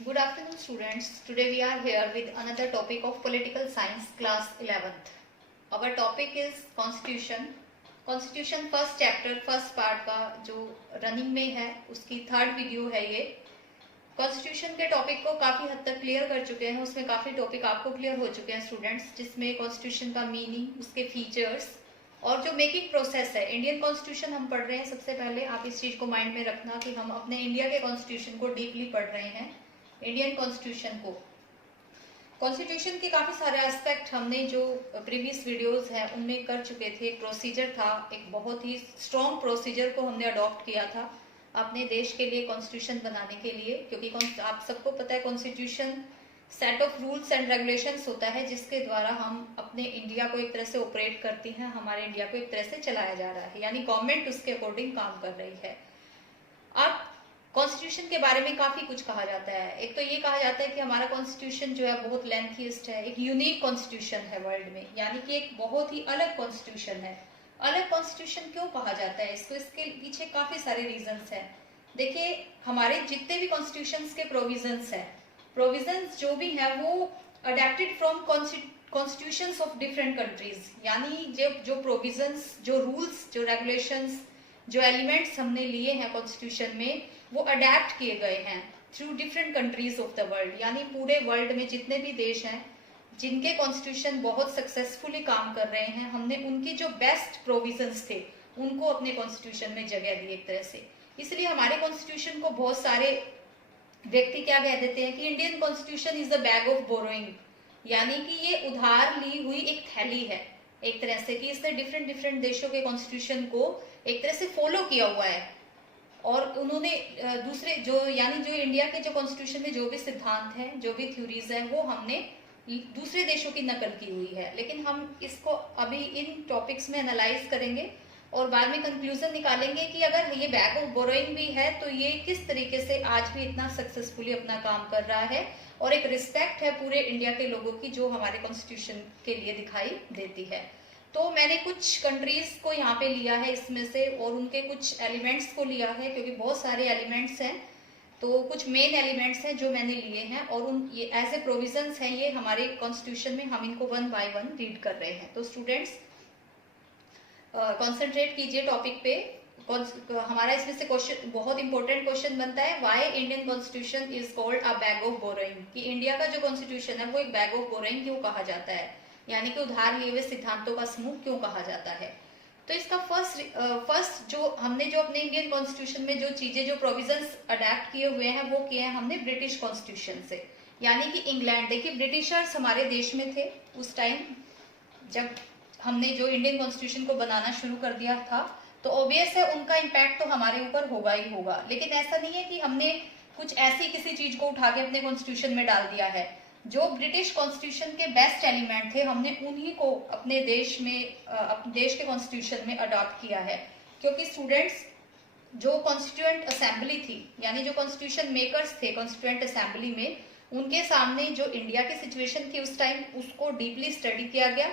Good afternoon, students. Today we are here with another topic of political science, class 11th. Our topic is Constitution. Constitution first chapter, first part का जो running में है उसकी third video है ये. Constitution के topic को काफी हद तक क्लियर कर चुके हैं. उसमें काफी टॉपिक आपको क्लियर हो चुके हैं स्टूडेंट्स, जिसमें कॉन्स्टिट्यूशन का मीनिंग, उसके फीचर्स और जो मेकिंग प्रोसेस है. इंडियन कॉन्स्टिट्यूशन हम पढ़ रहे हैं. सबसे पहले आप इस चीज को माइंड में रखना कि हम अपने इंडिया के कॉन्स्टिट्यूशन को डीपली पढ़ रहे हैं. इंडियन कॉन्स्टिट्यूशन को, कॉन्स्टिट्यूशन के काफी सारे एस्पेक्ट हमने जो प्रीवियस वीडियोस हैं उनमें कर चुके थे. एक प्रोसीजर था, एक बहुत ही स्ट्रॉन्ग प्रोसीजर को हमने अडॉप्ट किया था अपने देश के लिए कॉन्स्टिट्यूशन बनाने के लिए, क्योंकि आप सबको पता है constitution set of rules and regulations होता है जिसके द्वारा हम अपने इंडिया को एक तरह से ऑपरेट करती हैं. हमारे इंडिया को एक तरह से चलाया जा रहा है, यानी गवर्नमेंट उसके अकॉर्डिंग काम कर रही है. अब कॉन्स्टिट्यूशन के बारे में काफी कुछ कहा जाता है. एक तो ये कहा जाता है कि हमारा कॉन्स्टिट्यूशन जो है बहुत लेंथीएस्ट है, एक यूनिक कॉन्स्टिट्यूशन है वर्ल्ड में, यानी कि एक बहुत ही अलग कॉन्स्टिट्यूशन है. अलग कॉन्स्टिट्यूशन क्यों कहा जाता है इसको, इसके पीछे काफी सारे रीजंस हैं. देखिए, हमारे जितने भी कॉन्स्टिट्यूशंस के प्रोविजंस जो भी हैं वो adapted from constitutions of different countries. यानी जो प्रोविजंस, जो रूल्स, जो रेगुलेशंस, जो एलिमेंट्स हमने लिए हैं कॉन्स्टिट्यूशन में वो अडेप्ट किए गए हैं through different countries of the world. यानी पूरे वर्ल्ड में जितने भी देश हैं जिनके कॉन्स्टिट्यूशन बहुत सक्सेसफुली काम कर रहे हैं, हमने उनकी जो बेस्ट प्रोविजंस थे उनको अपने कॉन्स्टिट्यूशन में जगह दी एक तरह से. इसलिए हमारे कॉन्स्टिट्यूशन को बहुत सारे व्यक्ति क्या कह देते हैं कि Indian constitution is the bag of borrowing, यानी कि ये उधार ली हुई एक थैली है एक तरह से, कि इसने डिफरेंट देशों के कॉन्स्टिट्यूशन को एक तरह से फॉलो किया हुआ है और उन्होंने दूसरे जो इंडिया के जो कॉन्स्टिट्यूशन में जो भी सिद्धांत हैं, जो भी थ्योरीज हैं, वो हमने दूसरे देशों की नकल की हुई है. लेकिन हम इसको अभी इन टॉपिक्स में एनालाइज करेंगे और बाद में कंक्लूजन निकालेंगे कि अगर ये बैग ऑफ बोरोइंग भी है तो ये किस तरीके से आज भी इतना सक्सेसफुली अपना काम कर रहा है और एक रिस्पेक्ट है पूरे इंडिया के लोगों की जो हमारे कॉन्स्टिट्यूशन के लिए दिखाई देती है. तो मैंने कुछ कंट्रीज को यहाँ पे लिया है इसमें से और उनके कुछ एलिमेंट्स को लिया है, क्योंकि बहुत सारे एलिमेंट्स हैं. तो कुछ मेन एलिमेंट्स हैं जो मैंने लिए हैं और उन ये एज ए प्रोविजंस हैं ये हमारे कॉन्स्टिट्यूशन में. हम इनको वन बाय वन रीड कर रहे हैं. तो स्टूडेंट्स कॉन्सेंट्रेट कीजिए टॉपिक पे. हमारा इसमें से क्वेश्चन, बहुत इंपॉर्टेंट क्वेश्चन बनता है, why Indian constitution is called a bag of borrowing, कि इंडिया का जो कॉन्स्टिट्यूशन है वो एक बैग ऑफ बोरोइंग क्यों कहा जाता है, यानी कि उधार लिए हुए सिद्धांतों का समूह क्यों कहा जाता है. तो इसका फर्स्ट जो अपने इंडियन कॉन्स्टिट्यूशन में जो चीजें, जो प्रोविजंस अडेप्ट किए हुए हैं वो किए हैं हमने ब्रिटिश कॉन्स्टिट्यूशन से, यानी कि इंग्लैंड. देखिए, ब्रिटिशर्स हमारे देश में थे उस टाइम जब हमने जो इंडियन कॉन्स्टिट्यूशन को बनाना शुरू कर दिया था, तो ऑब्वियस है उनका इम्पैक्ट तो हमारे ऊपर होगा ही होगा. लेकिन ऐसा नहीं है कि हमने कुछ ऐसी किसी चीज को उठा के अपने कॉन्स्टिट्यूशन में डाल दिया है. जो ब्रिटिश कॉन्स्टिट्यूशन के बेस्ट एलिमेंट थे हमने उन्हीं को अपने देश के कॉन्स्टिट्यूशन में अडॉप्ट किया है. क्योंकि स्टूडेंट्स, जो कॉन्स्टिट्यूएंट असेंबली थी, यानी जो कॉन्स्टिट्यूशन मेकर्स थे कॉन्स्टिट्यूएंट असेंबली में, उनके सामने जो इंडिया की सिचुएशन थी उस टाइम उसको डीपली स्टडी किया गया.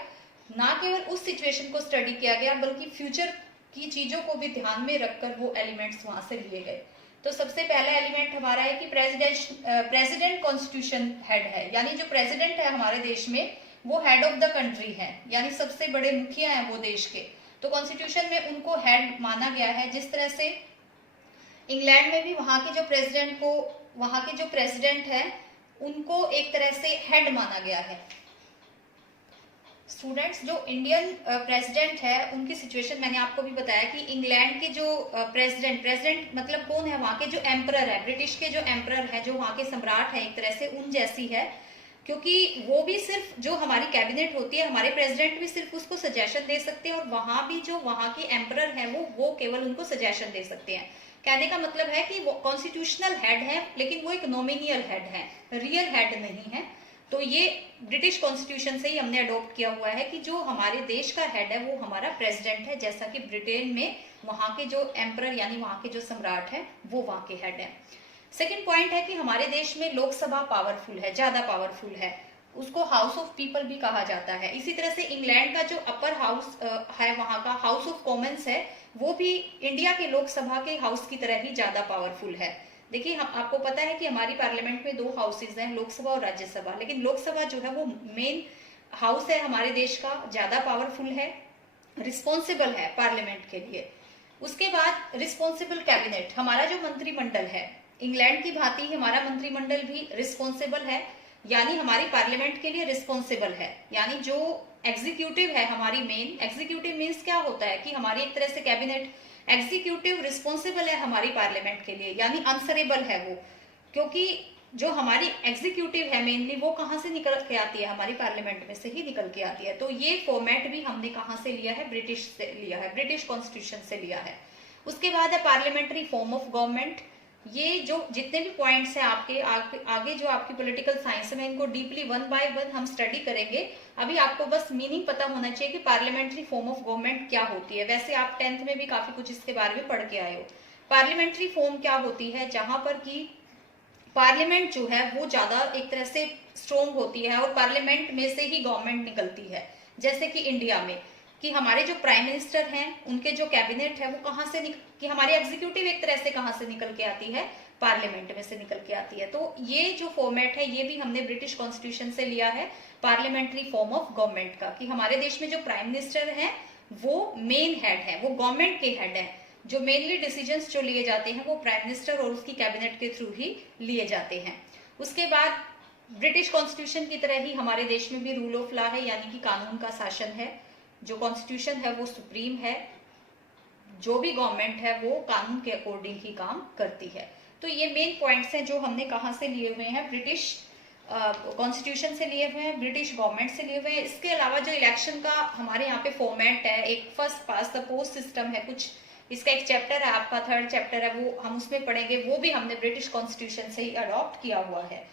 ना केवल उस सिचुएशन को स्टडी किया गया बल्कि फ्यूचर की चीजों को भी ध्यान में रखकर वो एलिमेंट्स वहां से लिए गए. तो सबसे पहला एलिमेंट हमारा है कि प्रेसिडेंट कॉन्स्टिट्यूशन हेड है, यानी जो प्रेसिडेंट है हमारे देश में वो हेड ऑफ द कंट्री है, यानी सबसे बड़े मुखिया हैं वो देश के. तो कॉन्स्टिट्यूशन में उनको हेड माना गया है. जिस तरह से इंग्लैंड में भी वहां के जो प्रेसिडेंट है उनको एक तरह से हेड माना गया है. स्टूडेंट्स, जो इंडियन प्रेसिडेंट है उनकी सिचुएशन मैंने आपको भी बताया कि इंग्लैंड के जो प्रेसिडेंट मतलब कौन है, वहां के जो एम्परर है, ब्रिटिश के जो एम्परर है, जो वहां के सम्राट है, एक तरह से उन जैसी है. क्योंकि वो भी सिर्फ जो हमारी कैबिनेट होती है, हमारे प्रेसिडेंट भी सिर्फ उसको सजेशन दे सकते हैं और वहां भी जो वहां के एम्परर है वो केवल उनको सजेशन दे सकते हैं. कहने का मतलब है कि वो कॉन्स्टिट्यूशनल हेड है लेकिन वो एक नॉमिनियल हेड है, रियल हेड नहीं है. तो ये ब्रिटिश कॉन्स्टिट्यूशन से ही हमने अडॉप्ट किया हुआ है कि जो हमारे देश का हेड है वो हमारा प्रेसिडेंट है, जैसा कि ब्रिटेन में वहां के जो एम्परर यानी वहां के जो सम्राट है वो वहां के हेड है. सेकंड पॉइंट है कि हमारे देश में लोकसभा पावरफुल है, ज्यादा पावरफुल है. उसको हाउस ऑफ पीपल भी कहा जाता है. इसी तरह से इंग्लैंड का जो अपर हाउस है, वहां का हाउस ऑफ कॉमन्स है, वो भी इंडिया के लोकसभा के हाउस की तरह ही ज्यादा पावरफुल है. देखिए, हम आपको पता है कि हमारी पार्लियामेंट में 2 हाउसेज हैं, लोकसभा और राज्यसभा। लेकिन लोकसभा जो है वो मेन हाउस है हमारे देश का, ज्यादा पावरफुल है, रिस्पॉन्सिबल है पार्लियामेंट के लिए। उसके बाद रिस्पॉन्सिबल कैबिनेट, हमारा जो मंत्रिमंडल है, इंग्लैंड की भांति हमारा मंत्रिमंडल भी रिस्पॉन्सिबल है, यानी हमारी पार्लियामेंट के लिए रिस्पॉन्सिबल है। यानी जो एग्जीक्यूटिव है हमारी मेन, एग्जीक्यूटिव मीन्स क्या होता है कि हमारी एक तरह से कैबिनेट, एग्जीक्यूटिव रिस्पॉन्सिबल है हमारी पार्लियामेंट के लिए, यानी आंसरेबल है वो, क्योंकि जो हमारी एग्जीक्यूटिव है मेनली वो कहाँ से निकल के आती है, हमारी पार्लियामेंट में से ही निकल के आती है। तो ये फॉर्मेट भी हमने कहाँ से लिया है, ब्रिटिश से लिया है, ब्रिटिश कॉन्स्टिट्यूशन से लिया है। उसके बाद है पार्लियामेंट्री फॉर्म ऑफ गवर्नमेंट। ये जो जितने भी पॉइंट्स हैं आपके आगे जो आपकी पॉलिटिकल साइंस में, इनको डीपली 1 बाय 1 हम स्टडी करेंगे। अभी आपको बस मीनिंग पता होना चाहिए कि पार्लियामेंट्री फॉर्म ऑफ गवर्नमेंट क्या होती है। वैसे आप 10th में भी काफी कुछ इसके बारे में पढ़ के आए हो। पार्लियामेंट्री फॉर्म क्या होती है, जहां पर की पार्लियामेंट जो है वो ज्यादा एक तरह से स्ट्रोंग होती है और पार्लियामेंट में से ही गवर्नमेंट निकलती है। जैसे कि इंडिया में कि हमारे जो प्राइम मिनिस्टर हैं, उनके जो कैबिनेट है वो कहाँ से कि हमारी एग्जीक्यूटिव एक तरह से कहाँ से निकल के आती है, पार्लियामेंट में से निकल के आती है। तो ये जो फॉर्मेट है ये भी हमने ब्रिटिश कॉन्स्टिट्यूशन से लिया है, पार्लियामेंट्री फॉर्म ऑफ गवर्नमेंट का, कि हमारे देश में जो प्राइम मिनिस्टर है वो मेन हेड है, वो गवर्नमेंट के हेड है। जो मेनली डिसीजंस जो लिए जाते हैं वो प्राइम मिनिस्टर और उसकी कैबिनेट के थ्रू ही लिए जाते हैं। उसके बाद ब्रिटिश कॉन्स्टिट्यूशन की तरह ही हमारे देश में भी रूल ऑफ लॉ है, यानी कि कानून का शासन है। जो कॉन्स्टिट्यूशन है वो सुप्रीम है, जो भी गवर्नमेंट है वो कानून के अकॉर्डिंग ही काम करती है। तो ये मेन पॉइंट्स हैं जो हमने कहाँ से लिए हुए हैं, ब्रिटिश कॉन्स्टिट्यूशन से लिए हुए हैं, ब्रिटिश गवर्नमेंट से लिए हुए हैं। इसके अलावा जो इलेक्शन का हमारे यहाँ पे फॉर्मेट है, एक first pass the post system है, कुछ इसका एक चैप्टर है आपका, 3rd चैप्टर है, वो हम उसमें पढ़ेंगे। वो भी हमने ब्रिटिश कॉन्स्टिट्यूशन से ही अडॉप्ट किया हुआ है।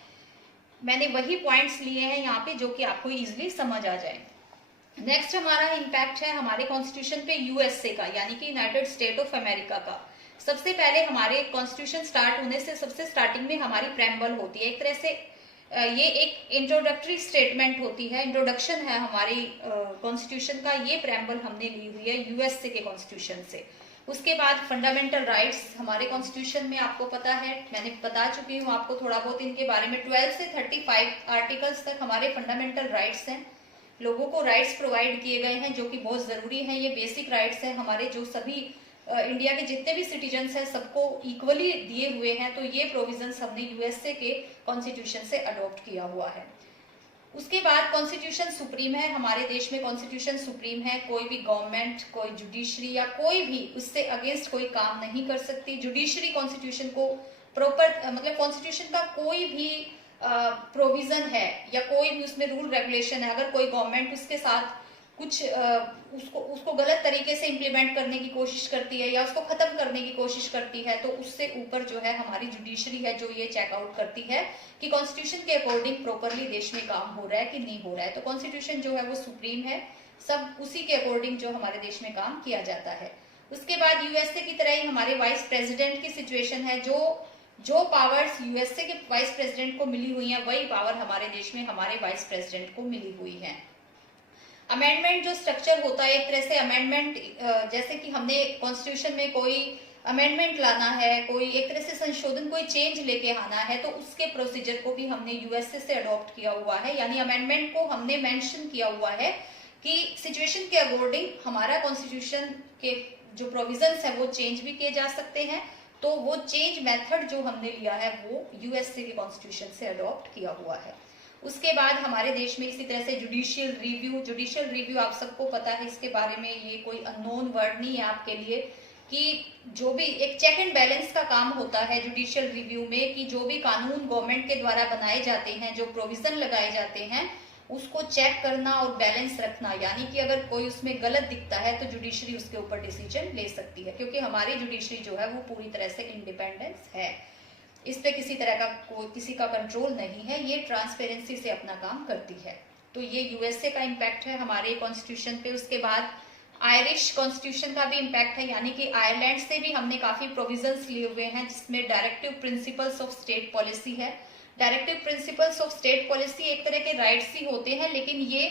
मैंने वही पॉइंट्स लिए हैं यहाँ पे जो कि आपको इजिली समझ आ जाए। नेक्स्ट हमारा इम्पैक्ट है हमारे कॉन्स्टिट्यूशन पे यूएसए का, यानी कि यूनाइटेड स्टेट ऑफ अमेरिका का। सबसे पहले हमारे कॉन्स्टिट्यूशन स्टार्ट होने से सबसे स्टार्टिंग में हमारी प्रेम्बल होती है। एक तरह से ये एक इंट्रोडक्टरी स्टेटमेंट होती है, इंट्रोडक्शन है हमारी कॉन्स्टिट्यूशन का। ये प्रेम्बल हमने ली हुई है यूएसए के कॉन्स्टिट्यूशन से। उसके बाद फंडामेंटल राइट्स हमारे कॉन्स्टिट्यूशन में आपको पता है, मैंने बता चुकी हूँ आपको थोड़ा बहुत इनके बारे में। 12 से 35 आर्टिकल्स तक हमारे फंडामेंटल राइट्स हैं। लोगों को राइट्स प्रोवाइड किए गए हैं जो कि बहुत जरूरी हैं। ये बेसिक राइट्स हैं हमारे, जो सभी इंडिया के जितने भी सिटीजन्स हैं सबको इक्वली दिए हुए हैं। तो ये प्रोविजंस हमने यूएसए के कॉन्स्टिट्यूशन से अडॉप्ट किया हुआ है। उसके बाद कॉन्स्टिट्यूशन सुप्रीम है हमारे देश में, कॉन्स्टिट्यूशन सुप्रीम है। कोई भी गवर्नमेंट, कोई जुडिशरी या कोई भी उससे अगेंस्ट कोई काम नहीं कर सकती। जुडिशरी कॉन्स्टिट्यूशन को प्रॉपर, मतलब कॉन्स्टिट्यूशन का कोई भी प्रोविजन है या कोई भी उसमें रूल रेगुलेशन है, अगर कोई गवर्नमेंट उसके साथ कुछ उसको गलत तरीके से इम्प्लीमेंट करने की कोशिश करती है या उसको खत्म करने की कोशिश करती है, तो उससे ऊपर जो है हमारी जुडिशरी है जो ये चेकआउट करती है कि कॉन्स्टिट्यूशन के अकॉर्डिंग प्रॉपरली देश में काम हो रहा है कि नहीं हो रहा है। तो कॉन्स्टिट्यूशन जो है वो सुप्रीम है, सब उसी के अकॉर्डिंग जो हमारे देश में काम किया जाता है। उसके बाद यूएसए की तरह ही हमारे वाइस प्रेसिडेंट की सिचुएशन है। जो पावर्स यूएसए के वाइस प्रेसिडेंट को मिली हुई है वही पावर हमारे देश में हमारे वाइस प्रेसिडेंट को मिली हुई है। अमेंडमेंट जो स्ट्रक्चर होता है, एक तरह से अमेंडमेंट, जैसे कि हमने कॉन्स्टिट्यूशन में कोई अमेंडमेंट लाना है, कोई एक तरह से संशोधन, कोई चेंज लेके आना है, तो उसके प्रोसीजर को भी हमने यूएसए से अडॉप्ट किया हुआ है। यानी अमेंडमेंट को हमने मेंशन किया हुआ है कि सिचुएशन के अकॉर्डिंग हमारा कॉन्स्टिट्यूशन के जो प्रोविजंस है वो चेंज भी किए जा सकते हैं। तो वो चेंज मेथड जो हमने लिया है वो यूएसए के कॉन्स्टिट्यूशन से अडॉप्ट किया हुआ है। उसके बाद हमारे देश में इसी तरह से जुडिशियल रिव्यू आप सबको पता है इसके बारे में, ये कोई अननोन वर्ड नहीं है आपके लिए, कि जो भी एक चेक एंड बैलेंस का काम होता है जुडिशियल रिव्यू में, कि जो भी कानून गवर्नमेंट के द्वारा बनाए जाते हैं, जो प्रोविजन लगाए जाते हैं, उसको चेक करना और बैलेंस रखना। यानी कि अगर कोई उसमें गलत दिखता है तो जुडिशरी उसके ऊपर डिसीजन ले सकती है, क्योंकि हमारी जुडिशरी जो है वो पूरी तरह से इंडिपेंडेंस है, इस पे किसी तरह का किसी का कंट्रोल नहीं है, ये ट्रांसपेरेंसी से अपना काम करती है। तो ये यूएसए का इम्पैक्ट है हमारे कॉन्स्टिट्यूशन पे। उसके बाद आयरिश कॉन्स्टिट्यूशन का भी इम्पैक्ट है, यानी कि आयरलैंड से भी हमने काफी प्रोविजंस लिए हुए हैं, जिसमें directive principles of state policy है। Directive principles of state policy एक तरह के राइट्स ही होते हैं, लेकिन ये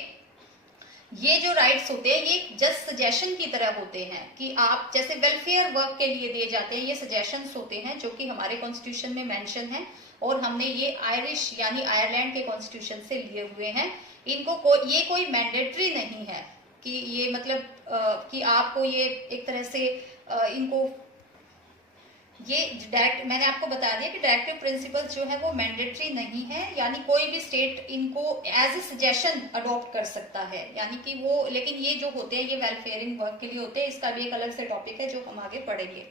ये जो राइट्स होते हैं ये जस्ट सजेशन की तरह होते हैं कि आप जैसे वेलफेयर वर्क के लिए दिए जाते हैं, ये सजेशंस होते हैं जो कि हमारे कॉन्स्टिट्यूशन में मेंशन है और हमने ये आयरिश यानी आयरलैंड के कॉन्स्टिट्यूशन से लिए हुए हैं। इनको ये कोई मैंडेटरी नहीं है कि ये मतलब कि आपको ये एक तरह से इनको ये डायरेक्ट मैंने आपको बता दिया कि डायरेक्टिव प्रिंसिपल्स जो है वो मैंडेटरी नहीं है, यानी कोई भी स्टेट इनको एज ए सजेशन अडॉप्ट कर सकता है, यानी कि वो, लेकिन ये जो होते हैं ये वेलफेयरिंग वर्क के लिए होते हैं। इसका भी एक अलग से टॉपिक है जो हम आगे पढ़ेंगे।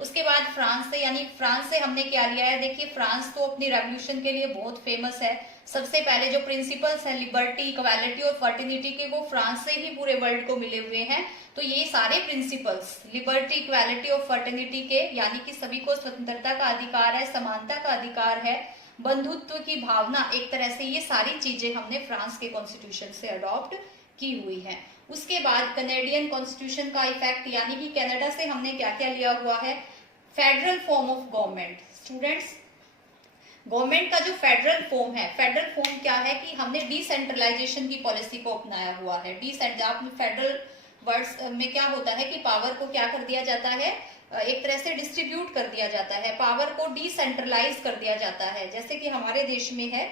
उसके बाद फ्रांस से, यानी फ्रांस से हमने क्या लिया है, देखिए फ्रांस तो अपनी रेवोल्यूशन के लिए बहुत फेमस है। सबसे पहले जो प्रिंसिपल्स हैं लिबर्टी, इक्वालिटी और फर्टिनिटी के, वो फ्रांस से ही पूरे वर्ल्ड को मिले हुए हैं। तो ये सारे प्रिंसिपल्स लिबर्टी, इक्वालिटी और फर्टिनिटी के, यानी कि सभी को स्वतंत्रता का अधिकार है, समानता का अधिकार है, बंधुत्व की भावना, एक तरह से ये सारी चीजें हमने फ्रांस के कॉन्स्टिट्यूशन से अडॉप्ट की हुई है। उसके बाद कनेडियन कॉन्स्टिट्यूशन का इफेक्ट, यानी कि कनाडा से हमने क्या क्या लिया हुआ है, federal form of government. Students, government का जो फेडरल फॉर्म है, फेडरल फॉर्म क्या है कि हमने डिसेंट्रलाइजेशन की पॉलिसी को अपनाया हुआ है। फेडरल वर्ड्स में क्या होता है कि पावर को क्या कर दिया जाता है, एक तरह से डिस्ट्रीब्यूट कर दिया जाता है, पावर को डिसेंट्रलाइज कर दिया जाता है। जैसे कि हमारे देश में है,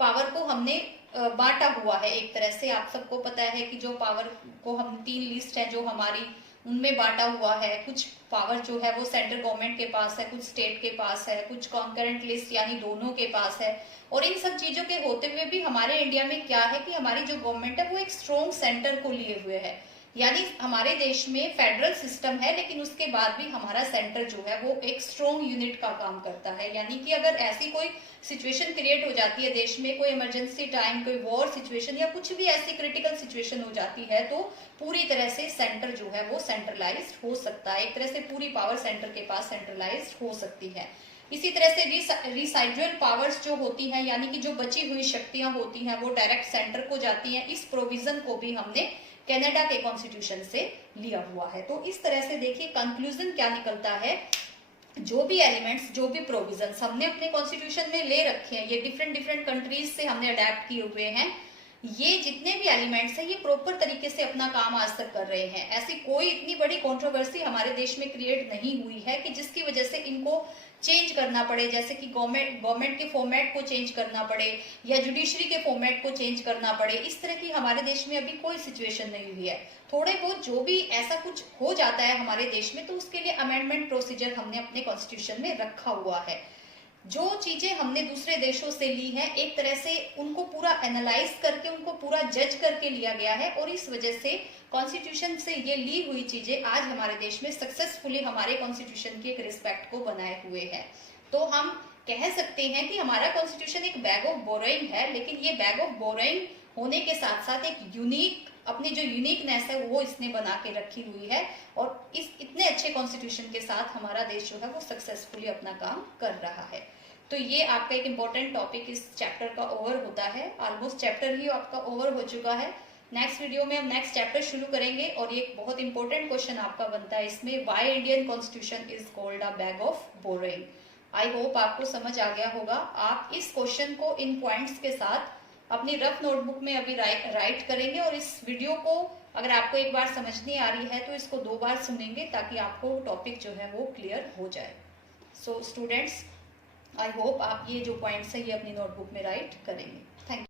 पावर को हमने बांटा हुआ है एक तरह से। आप सबको पता है कि जो पावर को हम 3 लिस्ट है जो हमारी, उनमें बांटा हुआ है। कुछ पावर जो है वो सेंट्रल गवर्नमेंट के पास है, कुछ स्टेट के पास है, कुछ कॉन्करेंट लिस्ट यानी दोनों के पास है। और इन सब चीजों के होते हुए भी हमारे इंडिया में क्या है कि हमारी जो गवर्नमेंट है वो एक स्ट्रॉन्ग सेंटर को लिए हुए है, यानी हमारे देश में फेडरल सिस्टम है लेकिन उसके बाद भी हमारा सेंटर जो है वो एक स्ट्रॉन्ग यूनिट का काम करता है। यानी कि अगर ऐसी कोई सिचुएशन क्रिएट हो जाती है देश में, कोई इमरजेंसी टाइम, कोई वॉर सिचुएशन या कुछ भी ऐसी क्रिटिकल सिचुएशन हो जाती है, तो पूरी तरह से सेंटर जो है वो सेंट्रलाइज्ड हो सकता है, एक तरह से पूरी पावर सेंटर के पास सेंट्रलाइज्ड हो सकती है। इसी तरह से रिसाइडुअल पावर्स जो होती हैं, यानी कि जो बची हुई शक्तियां होती हैं वो डायरेक्ट सेंटर को जाती हैं। इस प्रोविजन को भी हमने कनाडा के कॉन्स्टिट्यूशन से लिया हुआ है। तो इस तरह से देखिए कंक्लूजन क्या निकलता है, जो भी एलिमेंट्स, जो भी प्रोविजंस हमने अपने कॉन्स्टिट्यूशन में ले रखे हैं, ये डिफरेंट कंट्रीज से हमने अडेप्ट किए हुए हैं। ये जितने भी एलिमेंट्स हैं ये प्रॉपर तरीके से अपना काम आज तक कर रहे हैं। ऐसी कोई इतनी बड़ी कंट्रोवर्सी हमारे देश में क्रिएट नहीं हुई है कि जिसकी वजह से इनको चेंज करना पड़े, जैसे कि गवर्नमेंट के फॉर्मेट को चेंज करना पड़े या जुडिशरी के फॉर्मेट को चेंज करना पड़े। इस तरह की हमारे देश में अभी कोई सिचुएशन नहीं हुई है। थोड़े बहुत जो भी ऐसा कुछ हो जाता है हमारे देश में तो उसके लिए अमेंडमेंट प्रोसीजर हमने अपने कॉन्स्टिट्यूशन में रखा हुआ है। जो चीजें हमने दूसरे देशों से ली हैं एक तरह से उनको पूरा एनालाइज करके, उनको पूरा जज करके लिया गया है और इस वजह से कॉन्स्टिट्यूशन से ये ली हुई चीजें आज हमारे देश में सक्सेसफुली हमारे कॉन्स्टिट्यूशन की एक रिस्पेक्ट को बनाए हुए है। तो हम कह सकते हैं कि हमारा कॉन्स्टिट्यूशन एक बैग ऑफ बोरोइंग है, लेकिन ये बैग ऑफ बोरोइंग होने के साथ साथ एक यूनिक, अपनी जो यूनिकनेस है वो इसने बना के रखी हुई है और इस इतने अच्छे कॉन्स्टिट्यूशन के साथ हमारा देश जो है वो सक्सेसफुली अपना काम कर रहा है। तो ये आपका एक इम्पोर्टेंट टॉपिक इस चैप्टर का ओवर होता है। ऑलमोस्ट चैप्टर ही आपका ओवर हो चुका है। नेक्स्ट वीडियो में हम नेक्स्ट चैप्टर शुरू करेंगे और ये एक बहुत इंपॉर्टेंट क्वेश्चन आपका बनता है इसमें, why Indian constitution is called a bag of borrowing. I hope आपको समझ आ गया होगा। आप इस क्वेश्चन को इन पॉइंट्स के साथ अपनी रफ नोटबुक में अभी राइट करेंगे और इस वीडियो को अगर आपको एक बार समझ नहीं आ रही है तो इसको 2 बार सुनेंगे ताकि आपको टॉपिक जो है वो क्लियर हो जाए। सो स्टूडेंट्स, आई होप आप ये जो पॉइंट्स है ये अपनी नोटबुक में राइट करेंगे। Thank you.